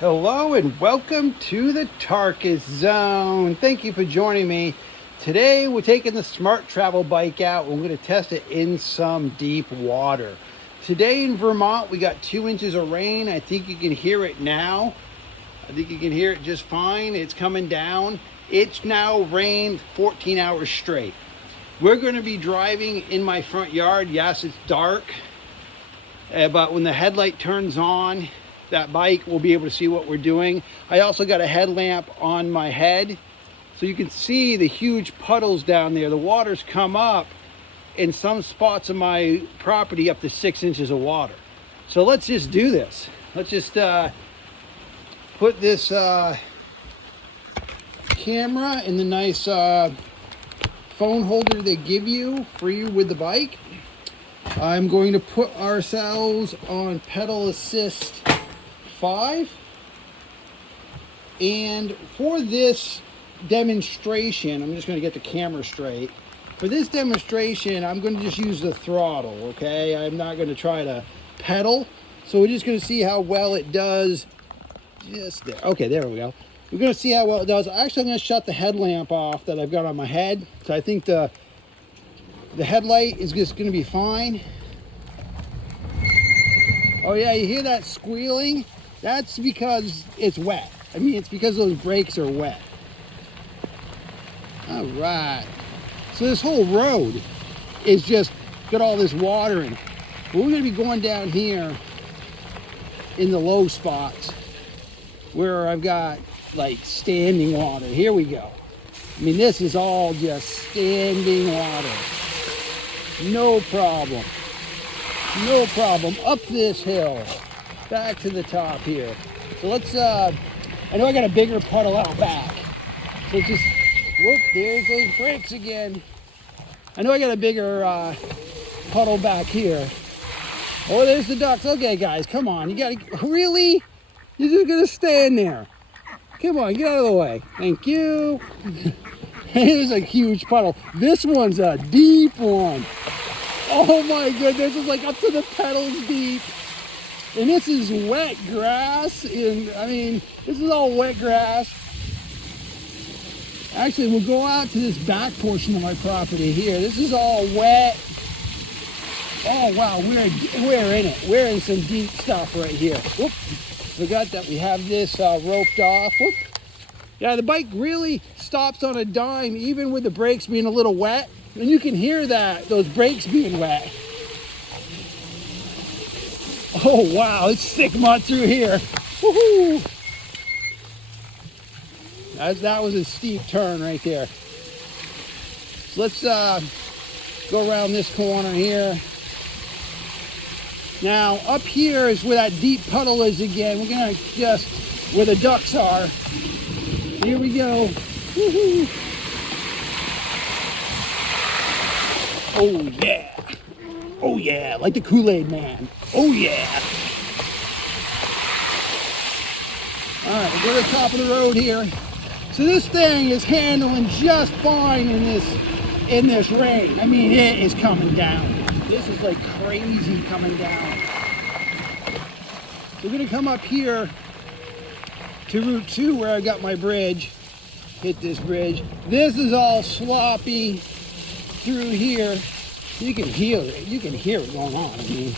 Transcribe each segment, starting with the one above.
Hello and welcome to the Tarkus Zone. Thank you for joining me. Today we're taking the SMARTRAVEL bike out. We're going to test it in some deep water. Today in Vermont we got 2 inches of rain. I think you can hear it now. I think you can hear it just fine. It's coming down. It's now rained 14 hours straight. We're going to be driving in my front yard. Yes, it's dark, but when the headlight turns on, that bike will be able to see what we're doing. I also got a headlamp on my head, so you can see the huge puddles down there. The water's come up in some spots of my property up to 6 inches of water. So let's just do this. Let's just put this camera in the nice phone holder they give you free with the bike. I'm going to put ourselves on pedal assist 5, and for this demonstration, I'm just going to get the camera straight. For this demonstration, I'm going to just use the throttle, okay? I'm not going to try to pedal, so we're just going to see how well it does. Just there. Okay, there we go. We're going to see how well it does. Actually, I'm going to shut the headlamp off that I've got on my head, so I think the headlight is just going to be fine. Oh yeah, you hear that squealing? That's because it's wet. I mean, it's because those brakes are wet. All right. So this whole road is just got all this water in it. But we're going to be going down here in the low spots where I've got like standing water. Here we go. I mean, this is all just standing water. No problem. No problem. Up this hill. Back to the top here. So let's, I know I got a bigger puddle out back. So just, whoop, there's those brakes again. I know I got a bigger puddle back here. Oh, there's the ducks. Okay, guys, come on. You gotta, really? You're just gonna stand there. Come on, get out of the way. Thank you. Here's a huge puddle. This one's a deep one. Oh my goodness, it's like up to the pedals deep. And this is wet grass, and I mean, this is all wet grass. Actually, we'll go out to this back portion of my property here. This is all wet. Oh wow, we're in it. We're in some deep stuff right here. Whoop, forgot that we have this roped off. Whoop. Yeah, the bike really stops on a dime, even with the brakes being a little wet. And you can hear that, those brakes being wet. Oh wow, it's thick mud through here. Woohoo! That was a steep turn right there. So let's go around this corner here. Now up here is where that deep puddle is again. We're gonna just, where the ducks are. Here we go. Woohoo! Oh yeah. Oh yeah, like the Kool-Aid man. Oh yeah. All right, we'll go to the top of the road here. So this thing is handling just fine in this rain. I mean, it is coming down. This is like crazy coming down. We're gonna come up here to Route 2 where I got my bridge. Hit this bridge. This is all sloppy through here. You can hear it. You can hear it going on. I mean,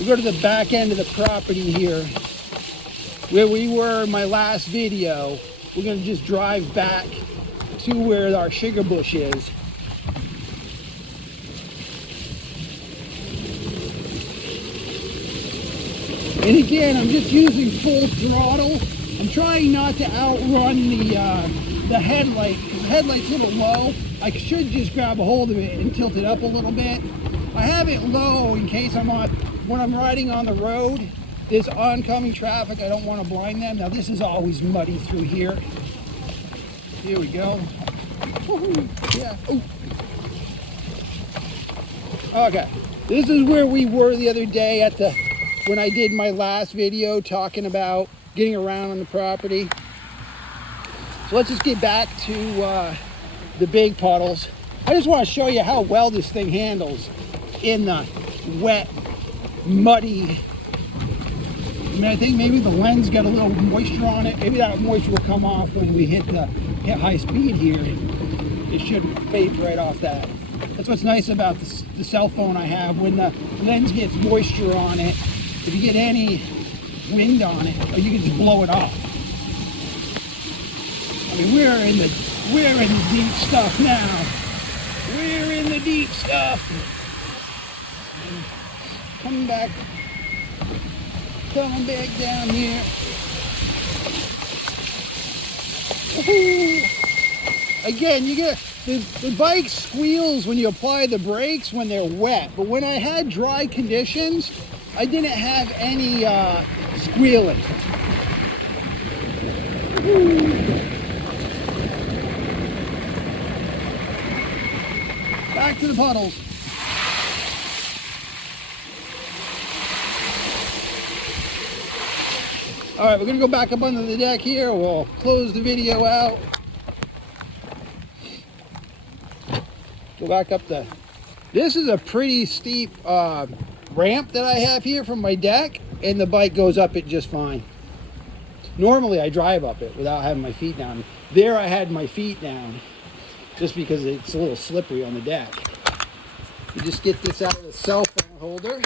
we go to the back end of the property here, where we were in my last video. We're gonna just drive back to where our sugar bush is. And again, I'm just using full throttle. I'm trying not to outrun the headlight, because the headlight's a little low. I should just grab a hold of it and tilt it up a little bit. I have it low in case when I'm riding on the road, there's oncoming traffic. I don't want to blind them. Now this is always muddy through here. Here we go. Yeah. Ooh. Okay. This is where we were the other day when I did my last video talking about getting around on the property. So let's just get back to the big puddles. I just want to show you how well this thing handles in the wet, muddy I mean, I think maybe the lens got a little moisture on it. Maybe that moisture will come off when we hit high speed here. It shouldn't fade right off that. That's what's nice about the cell phone I have. When the lens gets moisture on it, if you get any wind on it, you can just blow it off. I mean, we're in the deep stuff now. We're in the deep stuff. Coming back down here. Woohoo! Again, you get the bike squeals when you apply the brakes when they're wet, but when I had dry conditions, I didn't have any squealing. Back to the puddles. All right, we're gonna go back up under the deck here. We'll close the video out. Go back up the, this is a pretty steep ramp that I have here from my deck, and the bike goes up it just fine. Normally I drive up it without having my feet down. There I had my feet down just because it's a little slippery on the deck. You just get this out of the cell phone holder.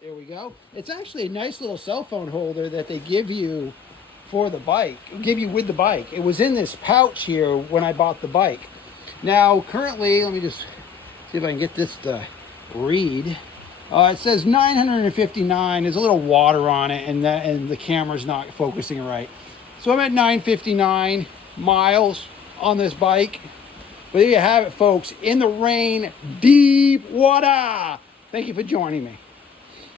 There we go. It's actually a nice little cell phone holder that they give you for the bike, give you with the bike. It was in this pouch here when I bought the bike. Now, currently, let me just see if I can get this to read. It says 959. There's a little water on it, and the camera's not focusing right. So I'm at 959 miles on this bike. But there you have it, folks. In the rain, deep water. Thank you for joining me.